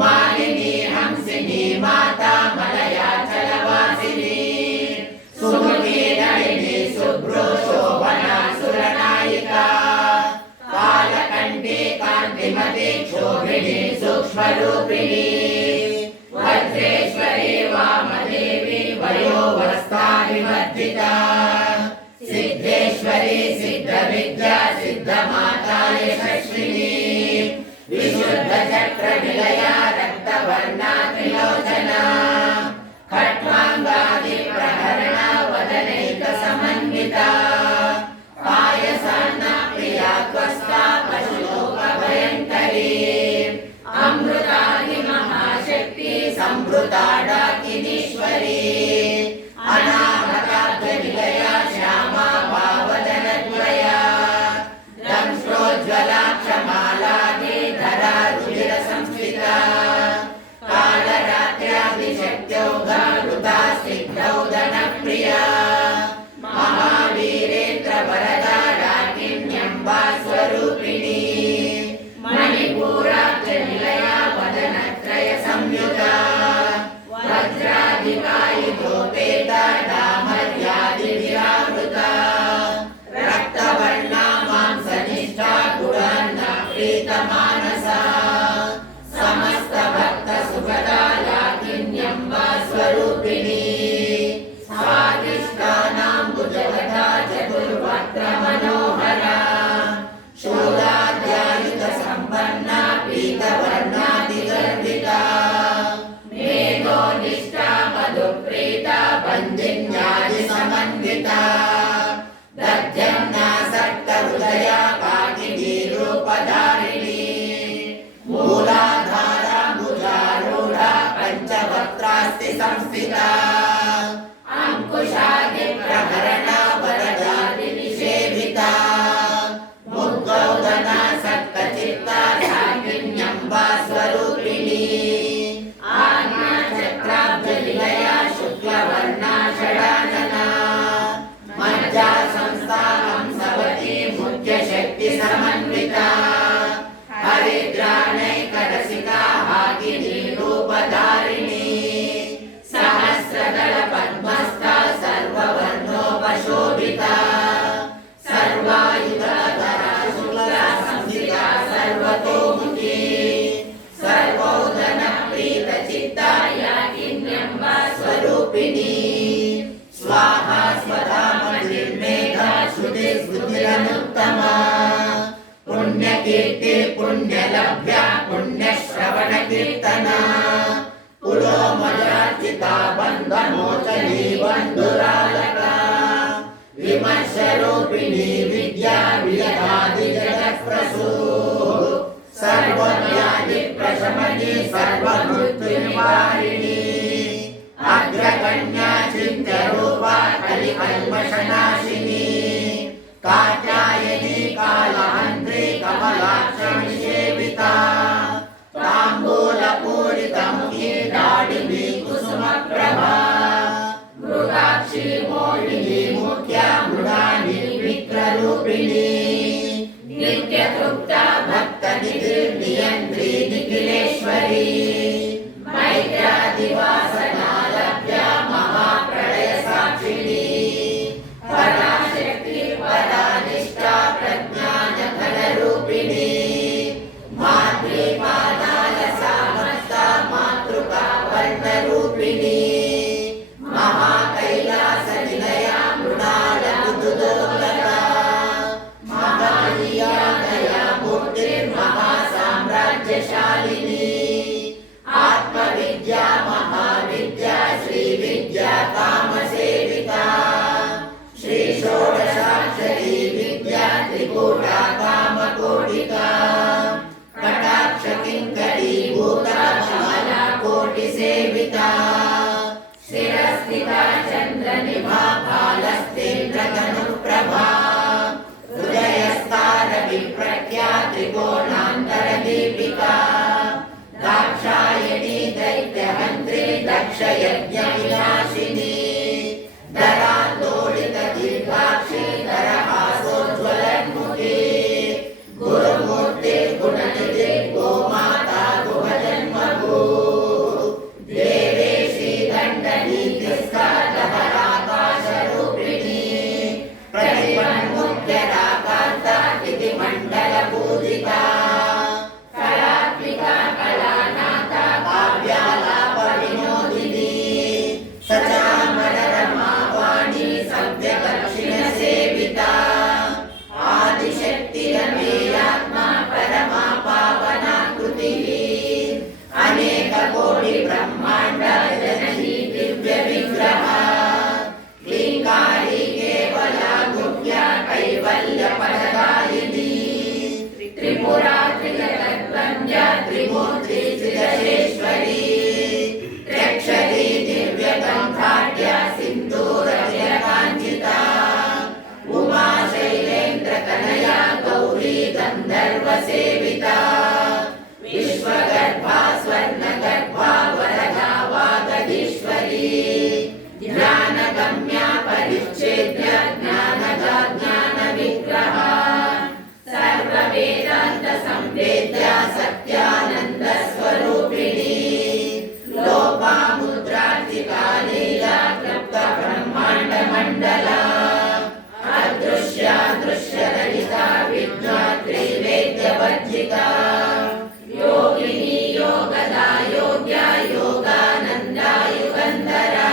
मालिनी हंसिनी माता मलयाचलवासिनी सुमुखी नलिनी शुभ्रो शोभना सुरनायिका कालकण्ठी कान्तिमती क्षोभिणी सूक्ष्मरूपिणी वज्रेश्वरी वामदेवी वयोवस्था विवर्धिता सिद्धेश्वरी सिद्धविद्या सिद्धमाता यशस्विनी विशुद्ध चक्र निलया रक्तवर्णा त्रिलोचना खट्वांगादि प्रहरणा वदनैक समन्विता पायसान्ना प्रिया त्वस्ता पशुलोक भयंकरी अमृतादि महाशक्ति संभृता डाकिनीश्वरी अनामताब्ध निलया श्यामा भावदनद्वया दंष्ट्रोज्ज्वला क्षमालादि धरा रुधिर संस्थिता कालरात्र्यादिशक्त्योगा हृदा सिद्धौदनप्रिया महावीरेन्द्र वरदा डाकिन्यम्बा स्वरूपिणी मणिपूराब्जनिलया वदनत्रय संयुता वज्राधिकायुधोपेता दामर्यादिभिरावृता रक्तवर्णा मांसनिष्ठा गुणान्ना प्रीतमानसा समस्त भक्त सुभदा लाकिन्यम्बा स्वरूपिणी स्वादिष्टानाम्बुजगदा चतुर्वक्त्र मनोहरा शूलाद्यायुध सम्पन्ना पीतवर्णादिगर्भिता मेघोनिष्ठा मधुप्रीता बन्दिन्यादि समन्विता दध्यन्नासक्त हृदया काकिनी रूपधारिणी मूलाधारा भुजारूढा पञ्चवक्त्रास्ति संस्थिता अंकुशादि प्रहरणा वरदादि निषेविता मुद्गौदना सक्तचित्ता साकिन्यम्बा स्वरूपिणी आज्ञाचक्राब्जनिलया शुक्लवर्णा षडानना मज्जा संस्था हंसवती मुख्यशक्ति समन्विता हरिद्राणैकरसिका हाकिनी रूपधारिणी सहस्रदल पद्मस्था सर्ववर्णोपशोभिता सर्वायुधधरा शुक्ला संस्थिता सर्वतोमुखी सर्वोदन प्रीतचित्ता याकिन्यम्बा स्वरूपिणी स्वाहा स्वधा मतिर्मेधा श्रुतिस्मृतिरनुत्तमा पुण्यकीर्ति पुण्यलभ्या पुण्यश्रवणकीर्तना पुलोमयार्चिता बन्धमोचनी बन्धुरालका विमर्शरूपिणी विद्या वियदादिजगत्प्रसूः सर्वव्याधिप्रशमनी सर्वमृत्युनिवारिणी अग्रगण्या चिन्त्यरूपा कलिकल्मषनाशिनी कात्यायनी कालहन्त्री कमलाक्षनिषेविता ताम्बूलपूरितमुखी दाडिनी कुसुमप्रभा मृगाक्षी मोहिनी मुख्या मृगानी विग्रहरूपिणी नित्यतृप्ता भक्तनिधिर्नियन्त्री निखिलेश्वरी मैत्रादिवासना लभ्या महाप्रलय साक्षिणी पराशक्ति परानिष्ठा प्रज्ञानघनरूपिणी मातृपादालसामस्ता मातृका वर्णरूपिणी महाकैलासनिलया मृणालकुतुलोलका महालिया दयामूर्तिर्महासाम्राज्यशालिनी आत्मविद्या महाविद्या श्रीविद्या कामसेविता श्री षोडशाक्षरी विद्या त्रिकूटा कामकोटिका कटाक्ष किङ्करी भूता ज्वाला कोटिसेविता शिरस्थिता चन्द्रनिभा भालस्तेन्द्रतनुप्रभा हृदयस्तारविप्रख्या त्रिकोणान्तरदीपिका दाक्षायणी दैत्यहन्त्री दक्षयज्ञविनाशिनी दरान्दोलितदीर्घाक्षी दरहासोज्ज्वलन्मुखी गुरुमूर्तिर्गुणनिधि गोमाता गुह त्रिदशेश्वरी रक्षती दिव्यगन्धाढ्या सिन्दूरजयकाञ्चिता उमा शैलेन्द्रकनया गौरी गन्धर्वसेविता विश्वगर्भा स्वर्णगर्भा वरदा वागदीश्वरी ज्ञानगम्या परिच्छेद्य ज्ञानगा ज्ञानविग्रहा सर्ववेदान्त संवेद्या सत्यानन्दस्वरूपिणी लोपामुद्रार्चिता लीला क्लुप्त ब्रह्माण्डमण्डला अदृश्या दृश्यरहिता विद्या त्रिवेद्यवर्जिता योगिनी योगदा योग्या योगानन्दा युगन्धरा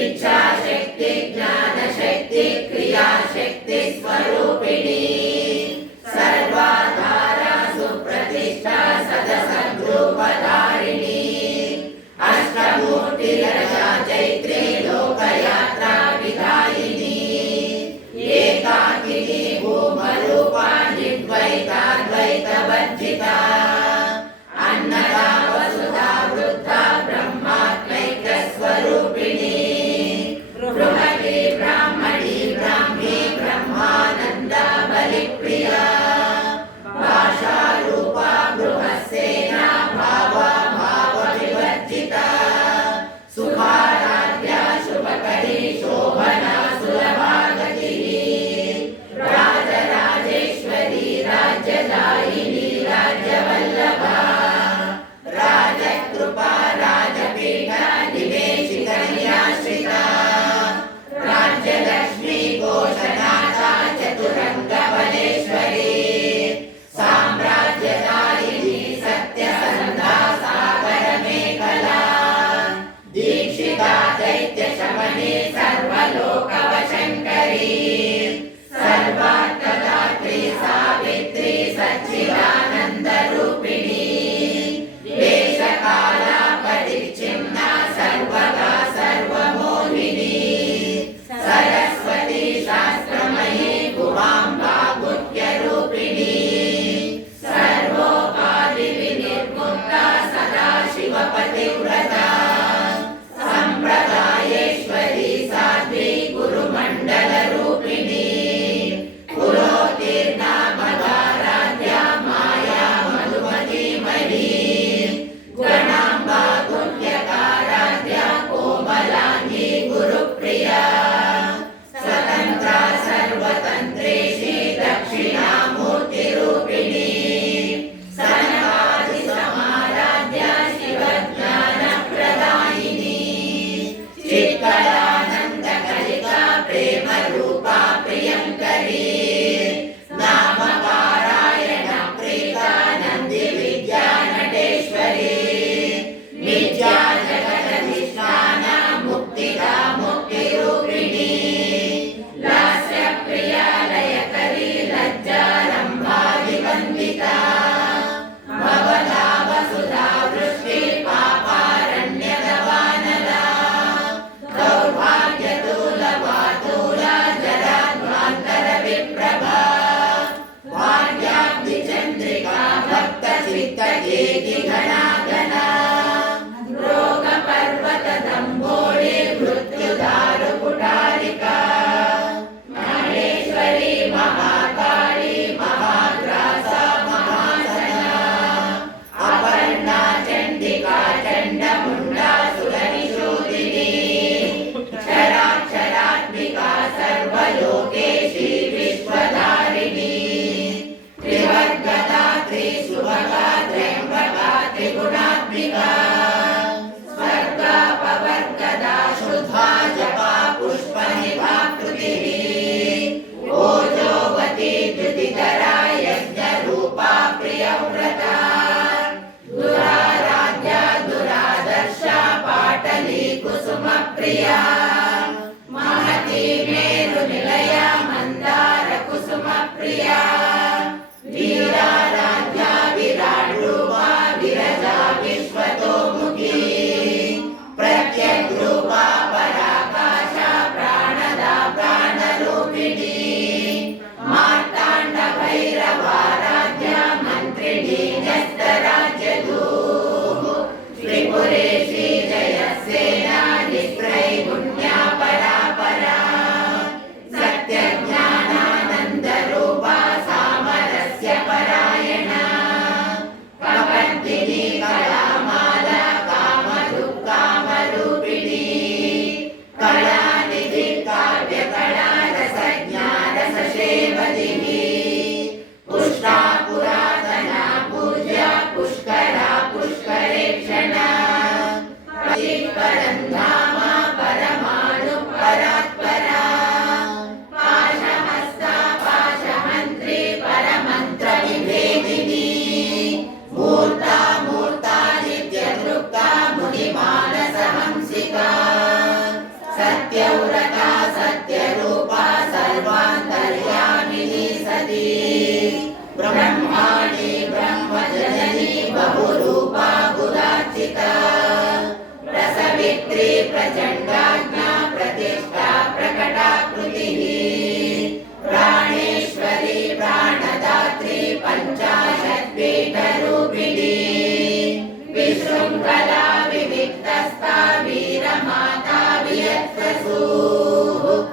इच्छाशक्ति ज्ञानशक्ति क्रियाशक्ति स्वरूपिणी सर्वाधारा सुप्रतिष्ठा सदसद्रूपधारिणी अष्टमूर्तिरजा चैत्री लोकयात्रा विधायिनी एकाकिनी भूमरूपा निर्द्वैताद्वैतवर्जिता अन्नदा वसुधा वृद्धा ब्रह्मात्मैक्यस्वरूपिणी बृहती ब्राह्मणी ब्राह्मी ब्रह्मानन्दा बलिप्रिया भाषारूपा बृहस्सेना भावा भावविवर्जिता सुखाराध्या शुभकरी शोभना सुलभागतिः राजराजेश्वरी राज्यदायिनी राज्यवल्लभा राजकृपा राजपीठा निवेशिकन्याश्रिता राज्यलक्ष्मी घोषनाथा चतुरङ्गबलेश्वरी साम्राज्यदायिनी सत्यसन्धा सागरमेखला दीक्षिता दैत्यशमनी सर्वलोकवशङ्करी सर्वार्थदात्री सावित्री सच्चिदानन्दरूपिणी देशकाला परिच्छिन्ना सर्वगा सर्वमोहिनी सरस्वती शास्त्रमयी गुहाम्बा गुह्यरूपिणी सर्वोपाधिविनिर्मुक्ता सदाशिवपतिव्रता सम्प्रदायेश्वरी साध्वी गुरुमण्डलरूपिणी कुलोतीर्णा मदाराध्या माया मधुमतीमयी गणाम्बा गुह्यकाराध्या कोमलाङ्गी गुरुप्रिया स्वतन्त्रा सर्वतन्त्रेशी दक्षिणामूर्तिरूपिणी सनकादिसमाराध्या शिवज्ञानप्रदायिनी चित्कलानन्दकलिका प्रेमरूपा प्रियङ्करी नामपारायण प्रीता नन्दिविद्या नटेश्वरी विद्या जगदधिष्ठाना मुक्तिदा मुक्तिरूपिणी लास्यप्रिया लयकरी लज्जारम्भादिवन्दिता भवदा वसुधा वृष्टि पापारण्यदवानला दौर्भाग्यतूलवातूला जराध्वान्तरविप्रभा भाग्याब्धिचन्द्रिका भक्तचित्तकेति घनाघना रोगपर्वतदम्भोळि मृत्युदारुकुटारिका महेश्वरी महाकाली महाग्रासा महासना अपर्णा चण्डिका चण्डमुण्डा सुरनिषूदिनी क्षराक्षरात्मिका सर्वलोकेशी विश्वधारिणी त्रिवर्गदा त्रिशुभगा त्र्यम्बका त्रिगुणात्मिका स्वर्गापवर्गदा शुद्धा जपा पुष्पनिभा कृतिः ओजोवती द्युतिधरा यज्ञरूपा प्रियव्रता दुराराध्या दुरादर्शा पाटली कुसुमप्रिया महती मेरुनिलया मन्दार कुसुमप्रिया वीराराध्या विराट्रूपा विरजा विश्वतोमुखी प्रत्यग्रूपा पराकाशा प्राणदा प्राणरूपिणी मार्ताण्डभैरवाराध्या मन्त्रिणी न्यस्तराज्यदूत प्रचण्डाज्ञा प्रतिष्ठा प्रकटाकृतिः प्राणेश्वरी प्राणदात्री पञ्चाशत्पीठरूपिणी विशृङ्खला विविक्तस्था